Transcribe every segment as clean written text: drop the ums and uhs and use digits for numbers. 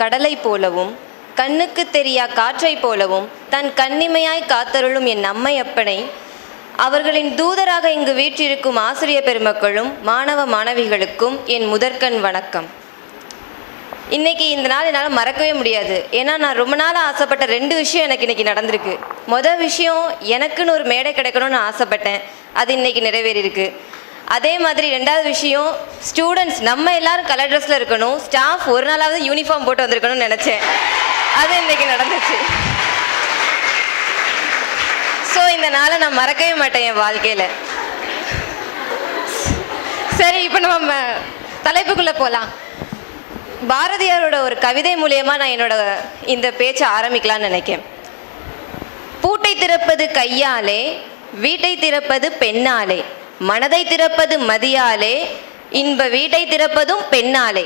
கடலை போலவும் கண்ணுக்கு தெரியா காற்றை போலவும் தன் கண்ணிமையாய் காத்தருளும் என் அம்மையப்பனை அவர்களின் தூதராக இங்கு வீற்றிருக்கும் ஆசிரியர் பெருமக்களும் மாணவ மாணவிகளுக்கும் என் முதற்கண் வணக்கம். இன்னைக்கு இந்த நாள் என்னால் மறக்கவே முடியாது. ஏன்னா நான் ரொம்ப நாள் ஆசைப்பட்ட 2 விஷயம் எனக்கு இன்னைக்கு நடந்திருக்கு. மொதல் விஷயம், எனக்குன்னு ஒரு மேடை கிடைக்கணும்னு ஆசைப்பட்டேன், அது இன்னைக்கு நிறைவேறியிருக்கு. அதே மாதிரி 2வது விஷயம், ஸ்டூடெண்ட்ஸ் நம்ம எல்லாரும் கலர் ட்ரெஸ்ல இருக்கணும், ஸ்டாஃப் ஒரு நாளாவது யூனிஃபார்ம் போட்டு வந்திருக்கணும்னு நினச்சேன், அது இன்னைக்கு நடந்துச்சு. ஸோ இந்த நாளை நான் மறக்கவே மாட்டேன் என் வாழ்க்கையில். சரி, இப்போ நம்ம தலைப்புக்குள்ளே போகலாம். பாரதியாரோட ஒரு கவிதை மூலியமா நான் என்னோட இந்த பேச்சை ஆரம்பிக்கலாம்னு நினைக்கிறேன். பூட்டை திறப்பது கையாலே, வீட்டை திறப்பது பெண்ணாலே, மனதை திறப்பது மதியாலே, இன்ப வீட்டை திறப்பதும் பெண்ணாலே.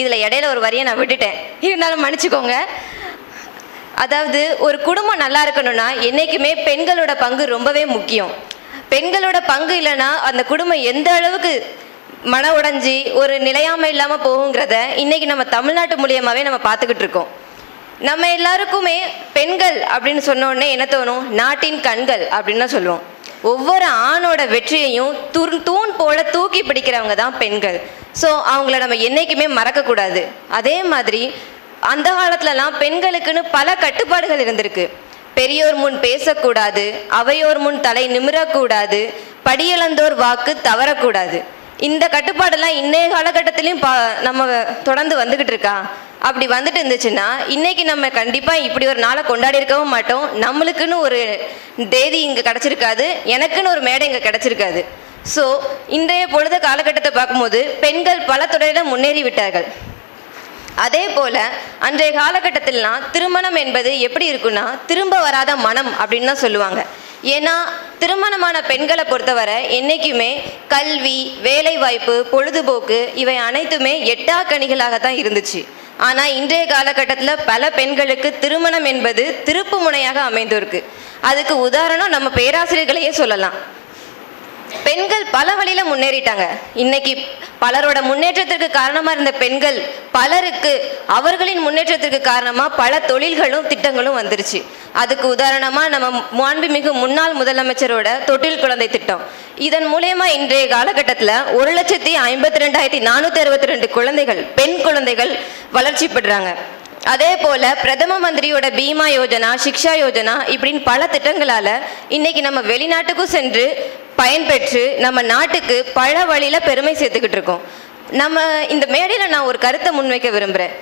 இதில் இடையில ஒரு வரியை நான் விட்டுட்டேன், இருந்தாலும் மன்னிச்சுக்கோங்க. அதாவது ஒரு குடும்பம் நல்லா இருக்கணும்னா என்றைக்குமே பெண்களோட பங்கு ரொம்பவே முக்கியம். பெண்களோட பங்கு இல்லைன்னா அந்த குடும்பம் எந்த அளவுக்கு மன உடைஞ்சி ஒரு நிலையாமை இல்லாமல் போகுங்கிறத இன்னைக்கு நம்ம தமிழ்நாட்டு மூலியமாகவே நம்ம பார்த்துக்கிட்டு இருக்கோம். நம்ம எல்லாருக்குமே பெண்கள் அப்படின்னு சொன்னோடனே என்ன தோணும்? நாட்டின் கண்கள் அப்படின்னு தான் சொல்லுவோம். ஒவ்வொரு ஆணோட வெற்றியையும் தூண் போல தூக்கி பிடிக்கிறவங்க தான் பெண்கள். ஸோ அவங்கள நம்ம என்றைக்குமே மறக்கக்கூடாது. அதே மாதிரி அந்த காலத்துலலாம் பெண்களுக்குன்னு பல கட்டுப்பாடுகள் இருந்திருக்கு. பெரியோர் முன் பேசக்கூடாது, அவையோர் முன் தலை நிமிரக்கூடாது, படியிழந்தோர் வாக்கு தவறக்கூடாது. இந்த கட்டுப்பாடெல்லாம் இன்றைய காலகட்டத்திலையும் நம்ம தொடர்ந்து வந்துக்கிட்டு இருக்கா? அப்படி வந்துட்டு இருந்துச்சுன்னா இன்னைக்கு நம்ம கண்டிப்பாக இப்படி ஒரு நாளை கொண்டாடி இருக்கவும் மாட்டோம். நம்மளுக்குன்னு ஒரு தேதி இங்கே கிடச்சிருக்காது, எனக்குன்னு ஒரு மேடை இங்கே கிடச்சிருக்காது. ஸோ இன்றைய பொழுது காலகட்டத்தை பார்க்கும்போது பெண்கள் பல துறையில் முன்னேறி விட்டார்கள். அதே போல் அன்றைய காலகட்டத்திலாம் திருமணம் என்பது எப்படி இருக்குன்னா திரும்ப வராத மனம் அப்படின்னு தான் சொல்லுவாங்க. ஏன்னா திருமணமான பெண்களை பொறுத்தவரை என்றைக்குமே கல்வி, வேலைவாய்ப்பு, பொழுதுபோக்கு இவை அனைத்துமே எட்டாக்கணிகளாகத்தான் இருந்துச்சு. ஆனால் இன்றைய காலகட்டத்தில் பல பெண்களுக்கு திருமணம் என்பது திருப்பு முனையாக அமைந்திருக்கு. அதுக்கு உதாரணம் நம்ம பேராசிரியர்களையே சொல்லலாம். பெண்கள் பல வழியில முன்னேறிட்டாங்க. இன்னைக்கு பலரோட முன்னேற்றத்திற்கு காரணமா இருந்த பெண்கள் பலருக்கு அவர்களின் முன்னேற்றத்திற்கு காரணமா பல தொழில்களும் திட்டங்களும் வந்துருச்சு. அதுக்கு உதாரணமா நம்ம மாண்புமிகு முன்னாள் முதலமைச்சரோட தொட்டில் குழந்தை திட்டம். இதன் மூலமா இன்றைய காலகட்டத்தில் 1,52,462 குழந்தைகள், பெண் குழந்தைகள் வளர்ச்சி பெறாங்க. அதே போல பிரதம மந்திரியோட பீமா யோஜனா, சிக்ஷா யோஜனா இப்படின்னு பல திட்டங்களால இன்னைக்கு நம்ம வெளிநாட்டுக்கும் சென்று பயன்பெற்று நம்ம நாட்டுக்கு பல வழியில பெருமை சேர்த்துக்கிட்டு இருக்கோம். நம்ம இந்த மேடையில் நான் ஒரு கருத்தை முன்வைக்க விரும்புகிறேன்.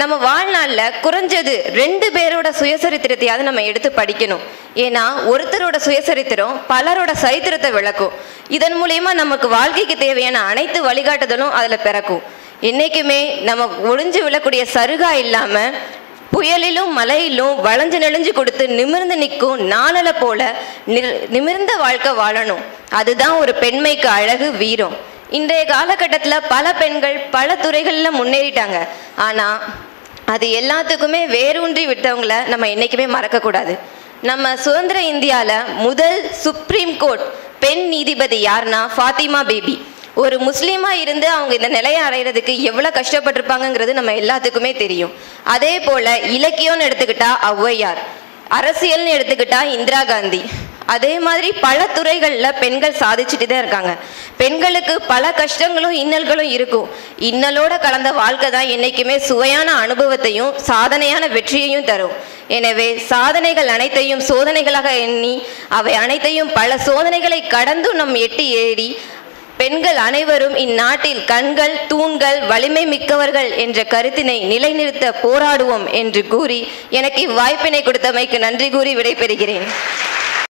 நம்ம வாழ்நாளில் குறைஞ்சது 2 பேரோட சுயசரித்திரத்தையாவது நம்ம எடுத்து படிக்கணும். ஏன்னா ஒருத்தரோட சுயசரித்திரம் பலரோட சரித்திரத்தை விளக்கும். இதன் மூலயமா நமக்கு வாழ்க்கைக்கு தேவையான அனைத்து வழிகாட்டுதலும் அதில் பிறக்கும். என்றைக்குமே நம்ம ஒளிஞ்சு விழக்கூடிய சருகா இல்லாமல் புயலிலும் மலையிலும் வளைஞ்சு நெளிஞ்சு கொடுத்து நிமிர்ந்து நிற்கும் நாணலை போல நிமிர்ந்த வாழ்க்கை வாழணும். அதுதான் ஒரு பெண்மைக்கு அழகு, வீரம். இன்றைய காலகட்டத்தில் பல பெண்கள் பல துறைகளில் முன்னேறிட்டாங்க. ஆனால் அது எல்லாத்துக்குமே வேரூன்றி விட்டவங்களை நம்ம என்றைக்குமே மறக்கக்கூடாது. நம்ம சுதந்திர இந்தியாவில் முதல் சுப்ரீம் கோர்ட் பெண் நீதிபதி யாருன்னா ஃபாத்திமா பேபி. ஒரு முஸ்லீமாக இருந்து அவங்க இந்த நிலையை அடைகிறதுக்கு எவ்வளோ கஷ்டப்பட்டிருப்பாங்கங்கிறது நம்ம எல்லாத்துக்குமே தெரியும். அதே போல் இலக்கியம்னு எடுத்துக்கிட்டா ஔவையார், அரசியல்னு எடுத்துக்கிட்டா இந்திரா காந்தி. அதே மாதிரி பல துறைகளில் பெண்கள் சாதிச்சுட்டு தான் இருக்காங்க. பெண்களுக்கு பல கஷ்டங்களும் இன்னல்களும் இருக்கும். இன்னலோட கலந்த வாழ்க்கை தான் என்றைக்குமே சுவையான அனுபவத்தையும் சாதனையான வெற்றியையும் தரும். எனவே சாதனைகள் அனைத்தையும் சோதனைகளாக எண்ணி அவை அனைத்தையும் பல சோதனைகளை கடந்தும் நம் எட்டி ஏறி பெண்கள் அனைவரும் இந்நாட்டில் கண்கள், தூண்கள், வலிமை மிக்கவர்கள் என்ற கருத்தினை நிலைநிறுத்த போராடுவோம் என்று கூறி எனக்கு இவ்வாய்ப்பினை கொடுத்தமைக்கு நன்றி கூறி விடைபெறுகிறேன்.